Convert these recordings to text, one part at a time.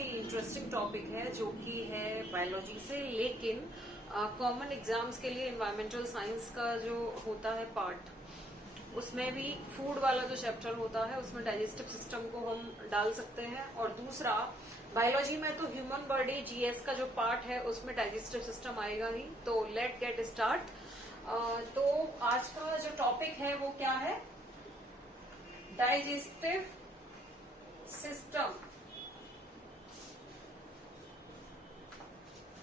ही interesting topic है जो कि है बायोलॉजी से, लेकिन कॉमन एग्जाम्स के लिए एनवायरमेंटल साइंस का जो होता है पार्ट, उसमें भी फूड वाला जो चैप्टर होता है उसमें डाइजेस्टिव सिस्टम को हम डाल सकते हैं। और दूसरा बायोलॉजी में तो ह्यूमन बॉडी जीएस का जो पार्ट है उसमें डाइजेस्टिव सिस्टम आएगा ही। तो लेट गेट स्टार्ट। तो आज का जो टॉपिक है वो क्या है? Digestive system.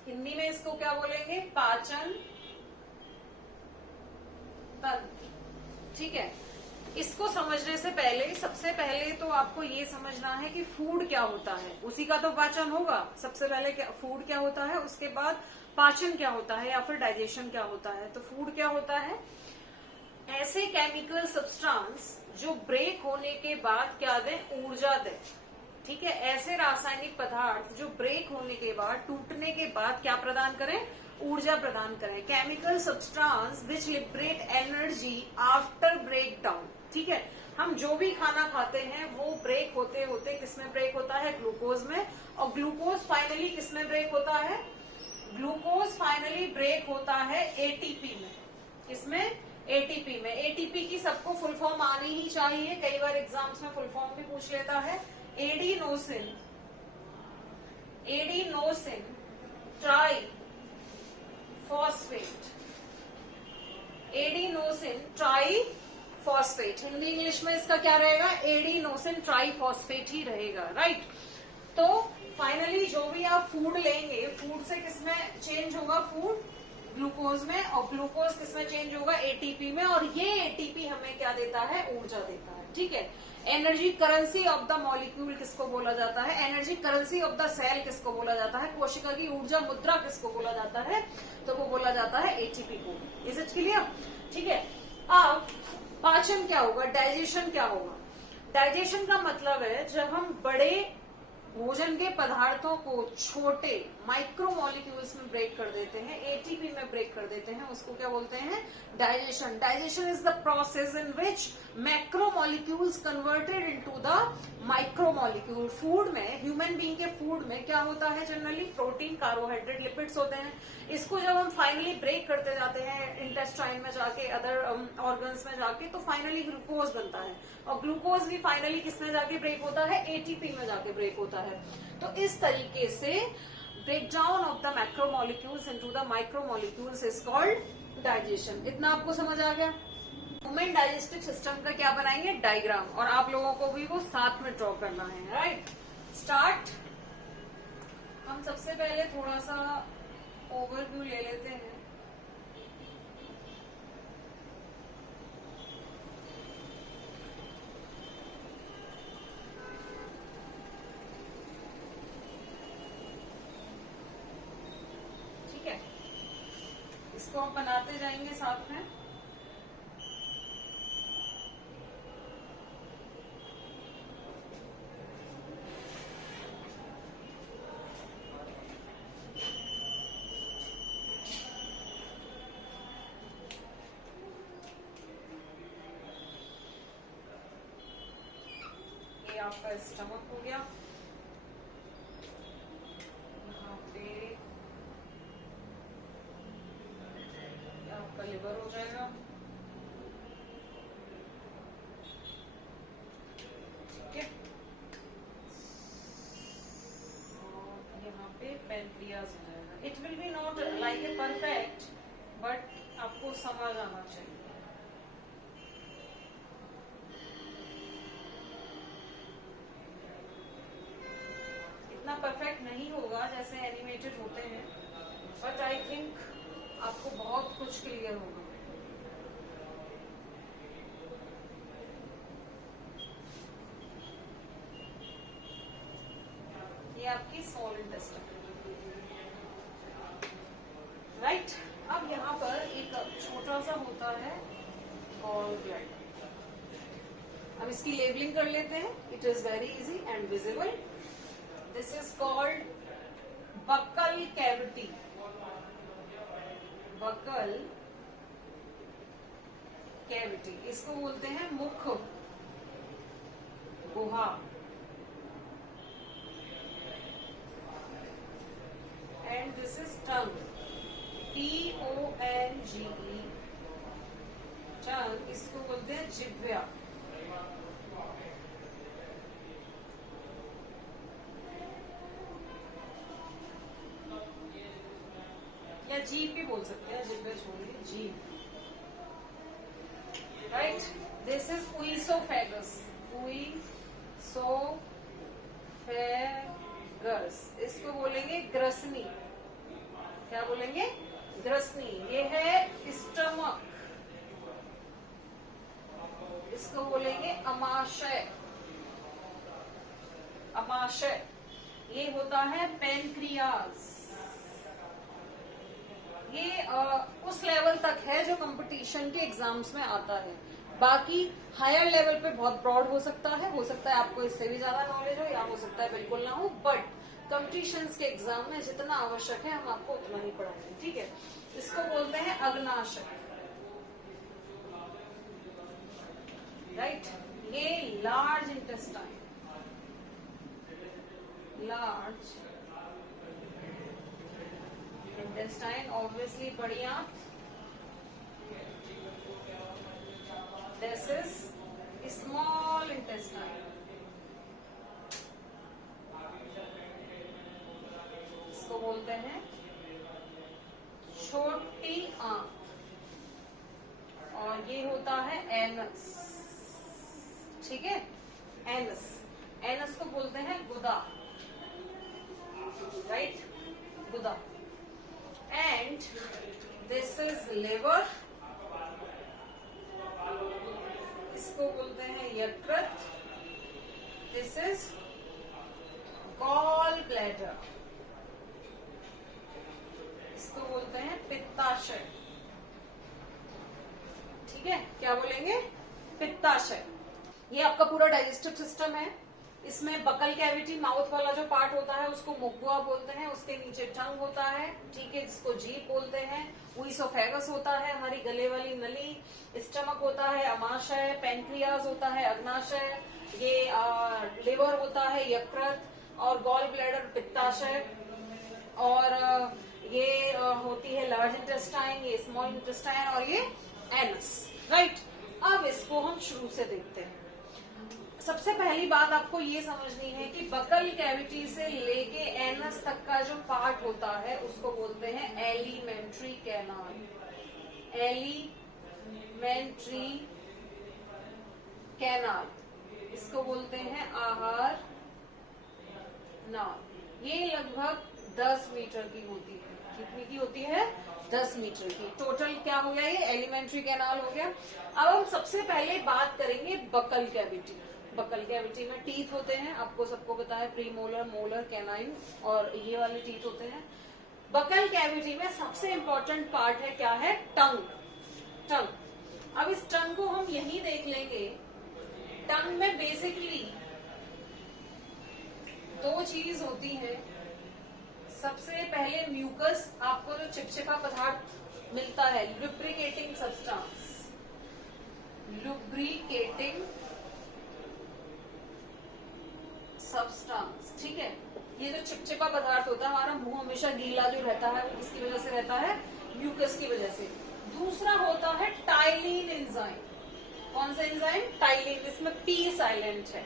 हिंदी में इसको क्या बोलेंगे? पाचन तंत्र। ठीक है, इसको समझने से पहले सबसे पहले तो आपको ये समझना है कि फूड क्या होता है, उसी का तो पाचन होगा। सबसे पहले क्या फूड क्या होता है, उसके बाद पाचन क्या होता है या फिर डाइजेशन क्या होता है। तो फूड क्या होता है? ऐसे केमिकल सब्सटेंस जो ब्रेक होने के बाद क्या दें? ऊर्जा दें। ठीक है, ऐसे रासायनिक पदार्थ जो ब्रेक होने के बाद, टूटने के बाद क्या प्रदान करें? ऊर्जा प्रदान करें। Chemical substance which liberate energy after break down. ठीक है, हम जो भी खाना खाते हैं वो ब्रेक होते होते किसमें ब्रेक होता है? ग्लूकोज में। और ग्लूकोज फाइनली किसमें ब्रेक होता है? ग्लूकोज फाइनली ब्रेक होता है एटीपी में। किसमें? एटीपी में। एटीपी की सबको फुल फॉर्म आनी ही चाहिए, कई बार एग्जाम्स में फुल फॉर्म भी पूछ लेता है। Adenosine, adenosine try phosphate, adenosine try phosphate. Hindi English में इसका क्या रहेगा? एडिनोसिन ट्राई फॉस्फेट ही रहेगा, राइट। तो फाइनली जो भी आप फूड लेंगे, फूड से किसमें चेंज होगा? फूड ग्लूकोज में, और ग्लूकोज किसमें चेंज होगा? एटीपी में। और ये एटीपी हमें क्या देता है? ऊर्जा देता है। ठीक है, energy currency of the molecule किसको बोला जाता है? Energy currency of the cell किसको बोला जाता है? कोशिका की ऊर्जा मुद्रा किसको बोला जाता है? तो वो बोला जाता है एटीपी को। Is it clear? ठीक है, अब पाचन क्या होगा? डाइजेशन क्या होगा? डाइजेशन का मतलब है जब हम बड़े भोजन के पदार्थों को छोटे माइक्रो मॉलिक्यूल्स में ब्रेक कर देते हैं, एटीपी में ब्रेक कर देते हैं, उसको क्या बोलते हैं? Digestion. Digestion is the process in which macro molecules converted into the micro molecule. Food में, ह्यूमन बीइंग के फूड में क्या होता है? जनरली प्रोटीन, कार्बोहाइड्रेट, लिपिड्स होते हैं। इसको जब हम फाइनली ब्रेक करते जाते हैं इंटेस्टाइन में जाके, अदर ऑर्गन्स में जाके, तो फाइनली ग्लूकोज बनता है। और ग्लूकोज भी फाइनली किसमें जाके ब्रेक होता है? एटीपी में जाके ब्रेक होता है। तो इस तरीके से breakdown of the macromolecules into the micromolecules is called digestion. इतना आपको समझ आ गया? ह्यूमन डाइजेस्टिव सिस्टम का क्या बनाएंगे? डायग्राम। और आप लोगों को भी वो साथ में ड्रॉ करना है, राइट। स्टार्ट। हम सबसे पहले थोड़ा सा ओवरव्यू ले लेते हैं। इसको हम बनाते जाएंगे साथ में। ये आपका स्टमक हो गया, यहाँ पे आपका लिवर हो जाएगा, ठीक है। और यहाँ पे पेनक्रियाज हो जाएगा। It will be not like a perfect, but आपको समझ आना चाहिए। इतना परफेक्ट नहीं होगा जैसे एनिमेटेड होते हैं, बट आई थिंक आपको बहुत कुछ क्लियर होगा। ये आपकी स्मॉल इंटेस्टाइन, राइट। अब यहाँ पर एक छोटा सा होता है गॉल ब्लैडर। अब इसकी लेबलिंग कर लेते हैं। It is very easy and visible. This is called buccal cavity. Buccal cavity, इसको बोलते हैं मुख गुहा। And this is tongue, TONGE, tongue. इसको बोलते हैं जिह्वा। या जीभ भी बोल सकते हैं, जिह्वा छोड़िए, जीभ, right. This is oesophagus, oesophagus. इसको बोलेंगे ग्रसनी। क्या बोलेंगे? ग्रसनी। ये है स्टमक, इसको बोलेंगे अमाशय। अमाशय। ये होता है पेनक्रियाज। ये उस लेवल तक है जो कंपटीशन के एग्जाम्स में आता है। बाकी हायर लेवल पे बहुत ब्रॉड हो सकता है आपको इससे भी ज्यादा नॉलेज हो, या हो सकता है बिल्कुल ना हो, बट कंपटीशंस के एग्जाम में जितना आवश्यक है हम आपको उतना ही पढ़ाएंगे, ठीक है। इसको बोलते हैं अग्नाशय, राइट। ये large intestine, large intestine, obviously बढ़िया। दिस इज स्मॉल इंटेस्टाइन, इसको बोलते हैं छोटी आंत, और ये होता है एनस, ठीक है। एनस, एनस को बोलते हैं गुदा, राइट, गुदा। एंड दिस इज लिवर, इसको बोलते हैं यकृत। दिस इज गॉल ब्लैडर, इसको बोलते हैं पित्ताशय, ठीक है। क्या बोलेंगे? पित्ताशय। ये आपका पूरा डाइजेस्टिव सिस्टम है। इसमें बकल कैविटी, माउथ वाला जो पार्ट होता है उसको मुक्वा बोलते हैं, उसके नीचे टंग होता है, ठीक है, जिसको जीभ बोलते हैं। ऊइसोफेगस होता है, हमारी गले वाली नली। स्टमक होता है अमाशय, पेनक्रियाज होता है अग्नाशय, ये लिवर होता है यकृत, और गॉल ब्लैडर पित्ताशय, और ये होती है लार्ज इंटेस्टाइन, ये स्मॉल इंटेस्टाइन, और ये एनस, राइट। अब इसको हम शुरू से देखते हैं। सबसे पहली बात आपको ये समझनी है कि बकल कैविटी से लेके एनस तक का जो पार्ट होता है उसको बोलते हैं एलिमेंट्री कैनाल, एलिमेंट्री कैनाल, इसको बोलते हैं आहार नाल। ये लगभग 10 मीटर की होती है। कितनी की होती है? 10 मीटर की। टोटल क्या हो गया? ये एलिमेंट्री कैनाल हो गया। अब हम सबसे पहले बात करेंगे बकल कैविटी। बकल कैविटी में टीथ होते हैं, आपको सबको पता है, प्रीमोलर, मोलर, कैनाइन, और ये वाले टीथ होते हैं। बकल कैविटी में सबसे इंपॉर्टेंट पार्ट है, क्या है? टंग, टंग। अब इस टंग को हम यही देख लेंगे। टंग में बेसिकली 2 चीज होती है। सबसे पहले म्यूकस, आपको जो चिपचिपा पदार्थ मिलता है, लुब्रिकेटिंग सब्सटेंस, लुब्रिकेटिंग सब्सटेंस, ठीक है। ये जो चिपचिपा पदार्थ होता है, हमारा मुंह हमेशा गीला जो रहता है वो किसकी वजह से रहता है? म्यूकस की वजह से। दूसरा होता है टाइलिन एंजाइम। कौन सा एंजाइम? टाइलिन, इसमें पी साइलेंट है।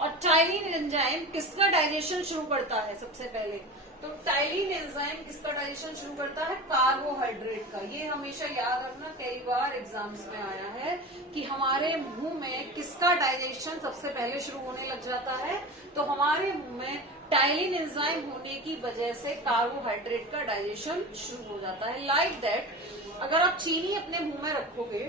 और टाइलिन एंजाइम किसका डाइजेशन शुरू करता है? सबसे पहले तो टाइलिन एंजाइम किसका डाइजेशन शुरू करता है? कार्बोहाइड्रेट का। ये हमेशा याद रखना, कई बार एग्जाम्स में आया है कि हमारे मुंह में किसका डाइजेशन सबसे पहले शुरू होने लग जाता है? तो हमारे मुंह में टाइलिन एंजाइम होने की वजह से कार्बोहाइड्रेट का डाइजेशन शुरू हो जाता है। लाइक दैट, अगर आप चीनी अपने मुंह में रखोगे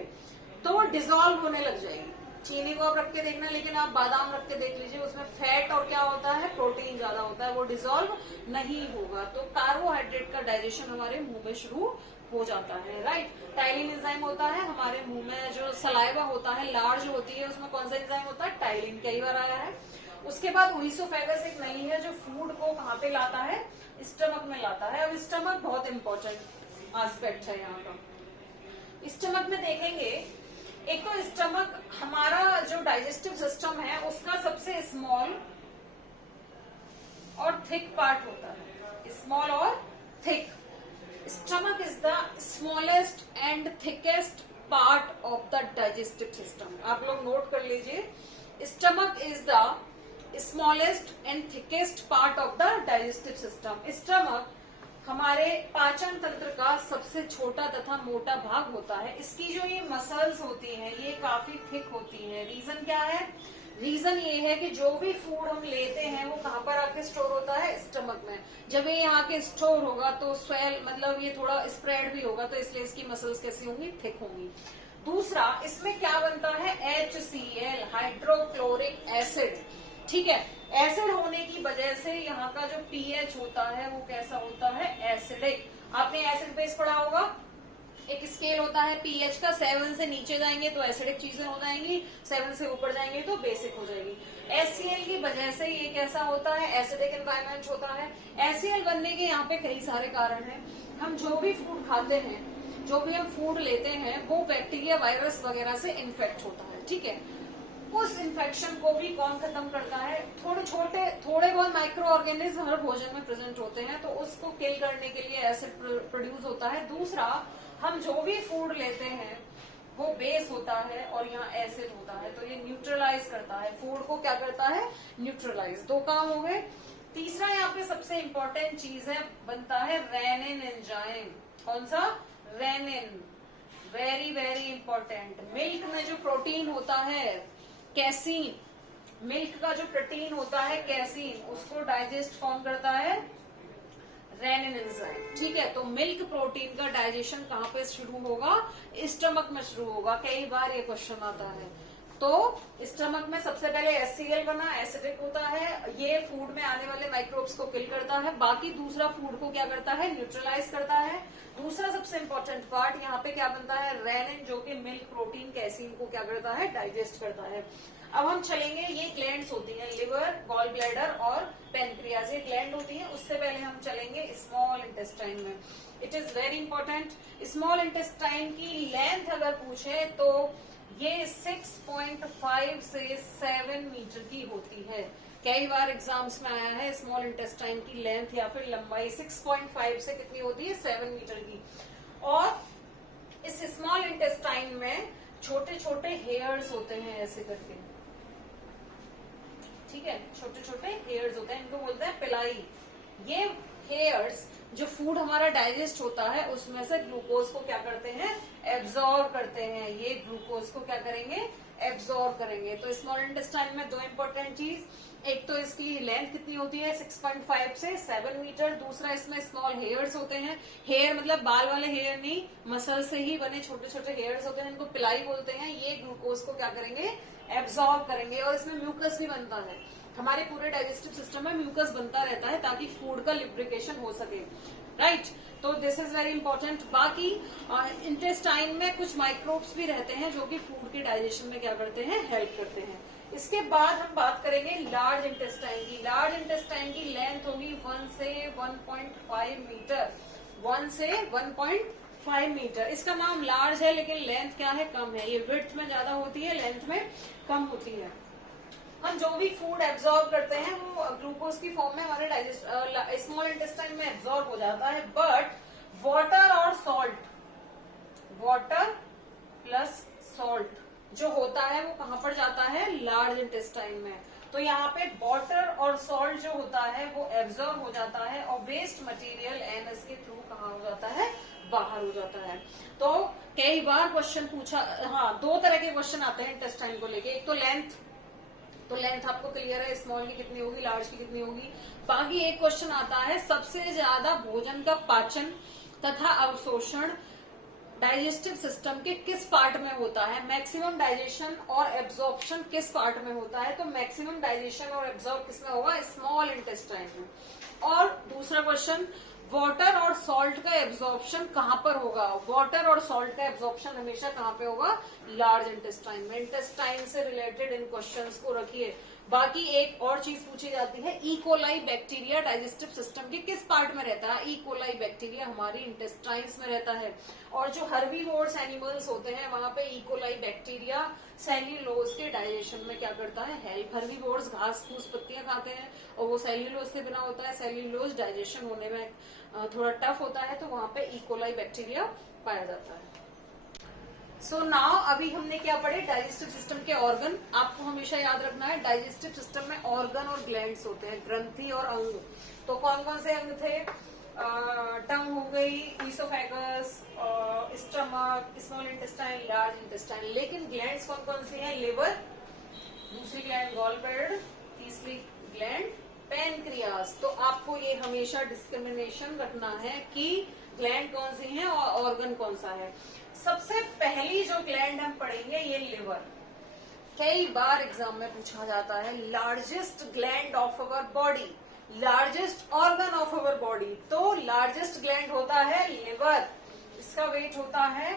तो डिजोल्व होने लग जाएगी। चीनी को आप रख के देखना, लेकिन आप बादाम रख के देख लीजिए, उसमें फैट और क्या होता है? प्रोटीन ज्यादा होता है, वो डिजोल्व नहीं होगा। तो कार्बोहाइड्रेट का डाइजेशन हमारे मुंह में शुरू हो जाता है, राइट। टाइलिन एंजाइम होता है हमारे मुंह में। जो सलाइवा होता है, लार्ज होती है, उसमें कौन सा एंजाइम होता है? टाइलिन। कई बार आया है। उसके बाद ऊइसोफेगस एक नली है जो फूड को कहाँ पे लाता है? स्टमक में लाता है। अब स्टमक बहुत इंपॉर्टेंट एस्पेक्ट है यहाँ का। स्टमक में देखेंगे, एक तो स्टमक हमारा जो डाइजेस्टिव सिस्टम है उसका सबसे स्मॉल और थिक पार्ट होता है। स्मॉल और thick. Stomach is the smallest and thickest part of the digestive system. आप लोग नोट कर लीजिए, stomach is the smallest and thickest part of the digestive system. Stomach हमारे पाचन तंत्र का सबसे छोटा तथा मोटा भाग होता है। इसकी जो ये मसल्स होती हैं ये काफी थिक होती हैं। रीजन क्या है? रीजन ये है कि जो भी फूड हम लेते हैं वो कहाँ पर आके स्टोर होता है? स्टमक में। जब ये यहाँ के स्टोर होगा तो स्वेल मतलब ये थोड़ा स्प्रेड भी होगा, तो इसलिए इसकी मसल्स कैसी होंगी? थिक होंगी। दूसरा, इसमें क्या बनता है? HCl, hydrochloric acid. ठीक है, एसिड होने की वजह से यहाँ का जो pH होता है वो कैसा होता है? एसिडिक। आपने एसिड बेस पढ़ा होगा, एक स्केल होता है pH का। 7 से नीचे जाएंगे तो एसिडिक चीजें हो जाएंगी, 7 से ऊपर जाएंगे तो बेसिक हो जाएगी। HCl की वजह से ये कैसा होता है? एसिडिक एनवायरमेंट होता है। HCl बनने के यहाँ पे कई सारे कारण हैं। हम जो भी फूड खाते हैं, जो भी हम फूड लेते हैं, वो बैक्टीरिया वायरस वगैरह से इन्फेक्ट होता है। ठीक है, उस इन्फेक्शन को भी कौन खत्म करता है? थोड़े बहुत माइक्रो ऑर्गेनिज्म हर भोजन में प्रेजेंट होते हैं, तो उसको किल करने के लिए एसिड प्रोड्यूस होता है। दूसरा, हम जो भी फूड लेते हैं वो बेस होता है और यहाँ एसिड होता है, तो ये न्यूट्रलाइज करता है फूड को। क्या करता है? न्यूट्रलाइज। 2 काम हो गए। तीसरा यहाँ पे सबसे इंपॉर्टेंट चीज है, बनता है रेनिन एंजाइम। कौन सा? Rennin. Very very important. Milk में जो प्रोटीन होता है कैसीन, मिल्क का जो प्रोटीन होता है कैसीन, उसको डाइजेस्ट कौन करता है? Rennin enzyme. ठीक है, तो मिल्क प्रोटीन का डाइजेशन कहाँ पे शुरू होगा? स्टमक में शुरू होगा। कई बार ये क्वेश्चन आता है। तो स्टमक में सबसे पहले HCl बना, एसिडिक होता है, ये फूड में आने वाले माइक्रोब्स को किल करता है। बाकी दूसरा फूड को क्या करता है? न्यूट्रलाइज करता है। दूसरा सबसे इंपॉर्टेंट पार्ट यहाँ पे क्या बनता है? रेनिन, जो कि मिल्क प्रोटीन कैसीन को क्या करता है? डाइजेस्ट करता है। अब हम चलेंगे, ये ग्लैंड्स होती हैं, लिवर, गॉल ब्लैडर और पेनक्रियाज, ये ग्लैंड होती है। उससे पहले हम चलेंगे स्मॉल इंटेस्टाइन में। It is very important. Small intestine की लेंथ अगर पूछे तो ये 6.5 से 7 मीटर की होती है। कई बार एग्जाम्स में आया है स्मॉल इंटेस्टाइन की लेंथ या फिर लंबाई 6.5 से कितनी होती है? 7 मीटर की। और इस स्मॉल इंटेस्टाइन में छोटे छोटे हेयर्स होते हैं ऐसे करके। ठीक है, छोटे छोटे हेयर्स होते हैं, इनको बोलते हैं पिलाई। ये हेयर्स जो फूड हमारा डाइजेस्ट होता है उसमें से ग्लूकोज को क्या करते हैं? एब्जॉर्ब करते हैं। ये ग्लूकोज को क्या करेंगे? एब्जॉर्ब करेंगे। तो स्मॉल इंटेस्टाइन में 2 इंपॉर्टेंट चीज, एक तो इसकी लेंथ कितनी होती है? 6.5 से 7 मीटर। दूसरा, इसमें स्मॉल हेयर्स होते हैं। हेयर मतलब बाल वाले हेयर नहीं, मसल से ही बने छोटे छोटे हेयर्स होते हैं, इनको पिलाई बोलते हैं। ये ग्लूकोज को क्या करेंगे? एब्जॉर्ब करेंगे। और इसमें म्यूकस भी बनता है। हमारे पूरे डाइजेस्टिव सिस्टम में म्यूकस बनता रहता है ताकि फूड का लिब्रिकेशन हो सके। राइट, तो दिस इज वेरी इंपॉर्टेंट। बाकी इंटेस्टाइन में कुछ माइक्रोब्स भी रहते हैं जो कि फूड के डाइजेशन में क्या करते हैं? हेल्प करते हैं। इसके बाद हम बात करेंगे लार्ज इंटेस्टाइन की। लार्ज इंटेस्टाइन की लेंथ होगी 1 से 1.5 मीटर। 1 से 1.5 मीटर। इसका नाम लार्ज है लेकिन लेंथ क्या है? कम है। ये विड्थ में ज्यादा होती है, लेंथ में कम होती है। हम जो भी फूड एब्जॉर्ब करते हैं वो ग्लूकोज की फॉर्म में हमारे स्मॉल इंटेस्टाइन में एब्जॉर्ब हो जाता है। बट वाटर और सॉल्ट, वाटर प्लस सॉल्ट जो होता है वो कहां पर जाता है? लार्ज इंटेस्टाइन में। तो यहाँ पे वाटर और सॉल्ट जो होता है वो एब्जॉर्ब हो जाता है और वेस्ट मटेरियल एनएस के थ्रू कहाँ हो जाता है? बाहर हो जाता है। तो कई बार क्वेश्चन पूछा, हाँ 2 तरह के क्वेश्चन आते हैं इंटेस्टाइन को लेके। एक तो लेंथ, तो लेंथ आपको क्लियर है, स्मॉल की कितनी होगी, लार्ज की कितनी होगी। बाकी एक क्वेश्चन आता है सबसे ज्यादा भोजन का पाचन तथा अवशोषण डाइजेस्टिव सिस्टम के किस पार्ट में होता है? मैक्सिमम डाइजेशन और एब्जॉर्प्शन किस पार्ट में होता है? तो मैक्सिमम डाइजेशन और एब्जॉर्ब किसमें होगा? स्मॉल इंटेस्टाइन में। और दूसरा क्वेश्चन, वाटर और सॉल्ट का एब्जॉर्प्शन कहां पर होगा? वाटर और सॉल्ट का एब्जॉर्प्शन हमेशा कहां पे होगा? लार्ज इंटेस्टाइन में। इंटेस्टाइन से रिलेटेड इन क्वेश्चंस को रखिए। बाकी एक और चीज पूछी जाती है, इकोलाई बैक्टीरिया डाइजेस्टिव सिस्टम के किस पार्ट में रहता है? इकोलाई बैक्टीरिया हमारी इंटेस्टाइन्स में रहता है। और जो हर्बीवोर्स एनिमल्स होते हैं वहां पे इकोलाई बैक्टीरिया सेल्यूलोज के डाइजेशन में क्या करता है? हेल्प। हर्बीवोर्स घास फूस पत्तियां खाते हैं और वो सेल्यूलोज के बिना होता है, सेल्यूलोज डाइजेशन होने में थोड़ा टफ होता है, तो वहां पे इकोलाई बैक्टीरिया पाया जाता है। सो नाउ अभी हमने क्या पढ़े? डाइजेस्टिव सिस्टम के ऑर्गन। आपको हमेशा याद रखना है डाइजेस्टिव सिस्टम में ऑर्गन और ग्लैंड्स होते हैं, ग्रंथि और अंग। तो कौन कौन से अंग थे? टंग हो गई, oesophagus, stomach, small intestine, large intestine. लेकिन ग्लैंड्स कौन कौन सी हैं? लिवर, दूसरी ग्लैंड गॉल ब्लैडर, तीसरी ग्लैंड पैनक्रियास। तो आपको ये हमेशा डिस्क्रिमिनेशन रखना है कि ग्लैंड कौन सी है और ऑर्गन कौन सा है। सबसे पहली जो ग्लैंड हम पढ़ेंगे ये लिवर। कई बार एग्जाम में पूछा जाता है largest gland of our body, largest organ of our body. तो लार्जेस्ट ग्लैंड होता है लिवर, इसका वेट होता है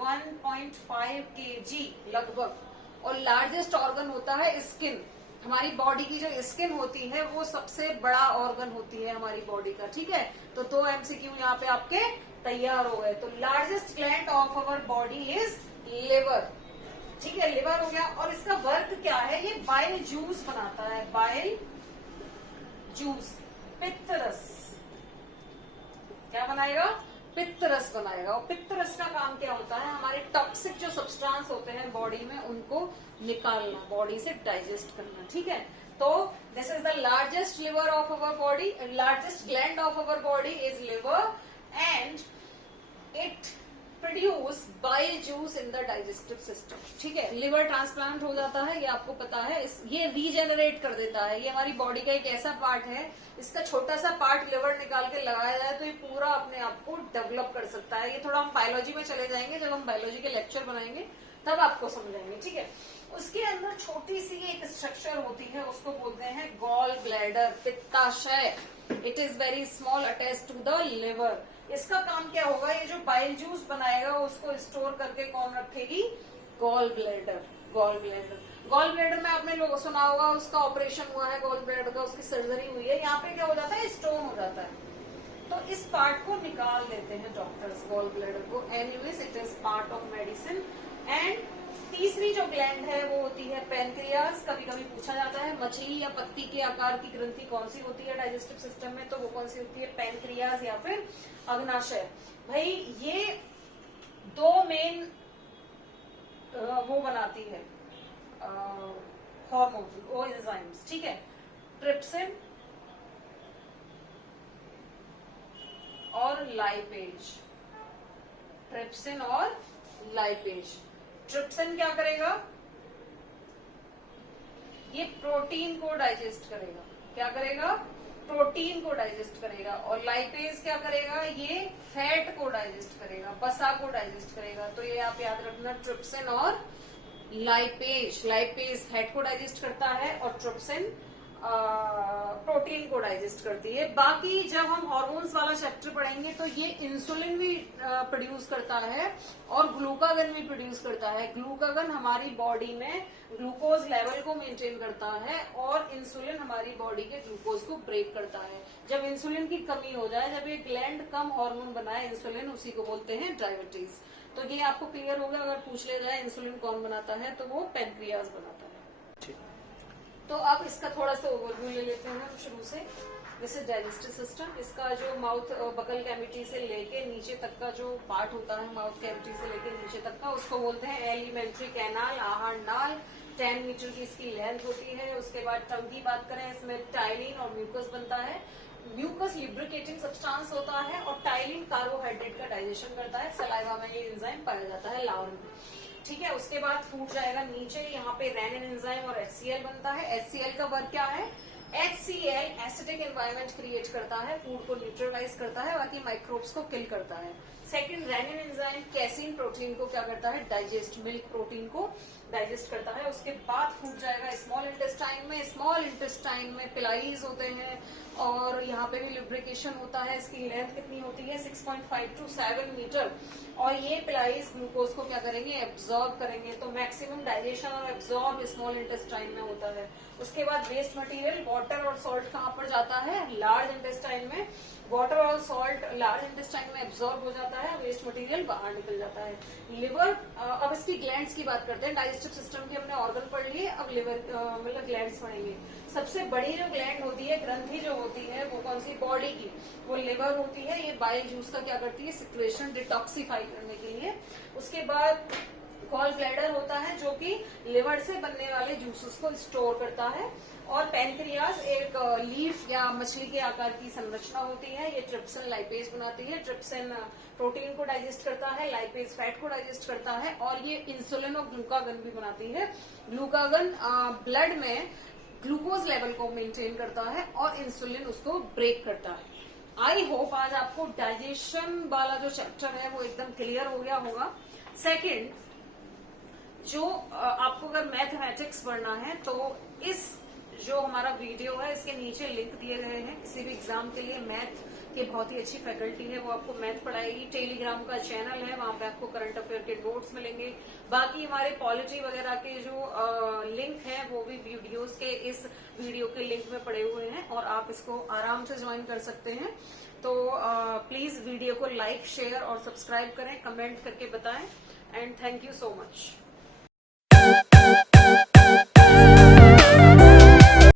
1.5 kg लगभग। और लार्जेस्ट ऑर्गन होता है स्किन। हमारी बॉडी की जो स्किन होती है वो सबसे बड़ा ऑर्गन होती है हमारी बॉडी का, ठीक है। तो 2 MCQ यहाँ पे आपके तैयार हो गए। तो largest gland of our body is liver, ठीक है, लिवर हो गया। और इसका वर्क क्या है? ये बाइल जूस बनाता है, बाइल जूस, पित्त रस। क्या बनाएगा? पित्त रस बनाएगा। और पित्त रस का काम क्या होता है? हमारे टॉक्सिक जो सब्सटेंस होते हैं बॉडी में उनको निकालना, बॉडी से डाइजेस्ट करना, ठीक है। तो this is the largest liver of our body, largest gland of our body is liver and it produce bile juice in the digestive system, ठीक है। लिवर ट्रांसप्लांट हो जाता है, ये आपको पता है। ये रीजेनरेट कर देता है। ये हमारी बॉडी का एक ऐसा पार्ट है, इसका छोटा सा पार्ट लिवर निकाल के लगाया जाए तो ये पूरा अपने आप को डेवलप कर सकता है। ये थोड़ा हम बायोलॉजी में चले जाएंगे, जब हम बायोलॉजी के लेक्चर बनाएंगे तब आपको समझाएंगे, ठीक है। उसके अंदर छोटी सी एक स्ट्रक्चर होती है, उसको बोलते हैं गॉल ब्लैडर, पित्ताशय। It is very small attach to the liver. इसका काम क्या होगा? ये जो बाइल जूस बनाएगा उसको स्टोर करके कौन रखेगी? Gall bladder. Gall bladder, gall bladder में आपने लोगों सुना होगा, उसका ऑपरेशन हुआ है गॉल ब्लैडर का, उसकी सर्जरी हुई है। यहाँ पे क्या हो जाता है? स्टोन हो जाता है। तो इस पार्ट को निकाल देते हैं डॉक्टर्स, गॉल ब्लैडर को। Anyways it is part of medicine. And तीसरी जो ग्लैंड है वो होती है पैनक्रियास। कभी कभी पूछा जाता है मछली या पत्ती के आकार की ग्रंथि कौन सी होती है डाइजेस्टिव सिस्टम में? तो वो कौन सी होती है? पैनक्रियास या फिर अग्नाशय। भाई ये 2 मेन वो बनाती है हार्मोन, वो एंजाइम्स, ठीक है, ट्रिप्सिन और लाइपेज। ट्रिप्सिन और लाइपेज। ट्रिप्सिन क्या करेगा? ये प्रोटीन को डाइजेस्ट करेगा। क्या करेगा? प्रोटीन को डाइजेस्ट करेगा। और लाइपेज क्या करेगा? ये फैट को डाइजेस्ट करेगा, वसा को डाइजेस्ट करेगा। तो ये आप याद रखना, ट्रिप्सिन और लाइपेज। लाइपेज फैट को डाइजेस्ट करता है और ट्रिप्सिन प्रोटीन को डाइजेस्ट करती है। बाकी जब हम हार्मोन्स वाला चैप्टर पढ़ेंगे तो ये इंसुलिन भी प्रोड्यूस करता है और ग्लूकागन भी प्रोड्यूस करता है। ग्लूकागन हमारी बॉडी में ग्लूकोज लेवल को मेंटेन करता है और इंसुलिन हमारी बॉडी के ग्लूकोज को ब्रेक करता है। जब इंसुलिन की कमी हो जाए, जब ये ग्लैंड कम हार्मोन बनाए इंसुलिन, उसी को बोलते हैं डायबिटीज। तो ये आपको क्लियर होगा। अगर पूछ लिया जाए इंसुलिन कौन बनाता है तो वो पैनक्रियास बनाता है। तो अब इसका थोड़ा सा ओवरव्यू ले लेते हैं हम शुरू से। This is digestive system. इसका जो माउथ बकल कैविटी से लेके नीचे तक का जो पार्ट होता है, माउथ कैविटी से लेके नीचे तक का, उसको बोलते हैं एलिमेंट्री कैनाल, आहार नाल। 10 मीटर की इसकी लेंथ होती है। उसके बाद टंग की बात करें, इसमें टाइलिन और म्यूकस बनता है। म्यूकस लिब्रिकेटिंग सब्सटेंस होता है और टाइलिन कार्बोहाइड्रेट का डाइजेशन करता है। सलाइवा में ये एंजाइम पाया जाता है, लावर में, ठीक है। उसके बाद फूड जाएगा नीचे, यहाँ पे रेनिन एंजाइम और HCl बनता है। HCl का वर्क क्या है? HCl एसिडिक एनवायरनमेंट क्रिएट करता है, फूड को न्यूट्रलाइज करता है, बाकी माइक्रोब्स को किल करता है। Second, rennin enzyme casein protein को क्या करता है, डाइजेस्ट, मिल्क प्रोटीन को डाइजेस्ट करता है। उसके बाद फूड जाएगा स्मॉल इंटेस्टाइन में। स्मॉल इंटेस्टाइन में पिलाइज होते हैं और यहाँ पे भी लुब्रिकेशन होता है। इसकी लेंथ कितनी होती है, 6.5 to 7 मीटर। और ये पिलाइज ग्लूकोज को क्या करेंगे, एब्जॉर्ब करेंगे। तो मैक्सिमम डाइजेशन और एब्जॉर्ब स्मॉल इंटेस्टाइन में होता है। उसके बाद वेस्ट मटेरियल वाटर और सॉल्ट कहाँ पर जाता है, लार्ज इंटेस्टाइन में। वाटर और सॉल्ट लार्ज इंटेस्टाइन में एब्जॉर्ब हो जाता है, वेस्ट मटेरियल बाहर निकल जाता है। लिवर, अब इसकी ग्लैंड्स की बात करते हैं। डाइजेस्टिव सिस्टम के हमने ऑर्गन पढ़ लिए, अब लिवर मतलब ग्लैंड्स पढ़ेंगे। सबसे बड़ी जो ग्लैंड होती है, ग्रंथि जो होती है, वो कौन सी, बॉडी की, वो लिवर होती है। ये बाइल जूस का क्या करती है, सिक्वेशन, डिटॉक्सिफाई करने के लिए। उसके बाद गॉल ब्लैडर होता है जो कि लिवर से बनने वाले जूसेस को स्टोर करता है। और पैनक्रियाज एक लीफ या मछली के आकार की संरचना होती है। ये ट्रिप्सिन लाइपेज बनाती है। ट्रिप्सिन प्रोटीन को डाइजेस्ट करता है, लाइपेज फैट को डाइजेस्ट करता है, और ये इंसुलिन और ग्लूकागन भी बनाती है। ग्लूकागन ब्लड में ग्लूकोज लेवल को मेंटेन करता है और इंसुलिन उसको ब्रेक करता है। आई होप आज आपको डाइजेशन वाला जो चैप्टर है वो एकदम क्लियर हो गया होगा। सेकंड, जो आपको अगर मैथमेटिक्स पढ़ना है तो इस जो हमारा वीडियो है इसके नीचे लिंक दिए गए हैं। किसी भी एग्जाम के लिए मैथ की बहुत ही अच्छी फैकल्टी है, वो आपको मैथ पढ़ाएगी। टेलीग्राम का चैनल है, वहां पे आपको करंट अफेयर के नोट्स मिलेंगे। बाकी हमारे पॉलिटी वगैरह के जो लिंक है वो भी वीडियोस के इस वीडियो के लिंक में पड़े हुए हैं और आप इसको आराम से ज्वाइन कर सकते हैं। तो प्लीज वीडियो को लाइक, शेयर और सब्सक्राइब करें, कमेंट करके बताएं। And thank you so much.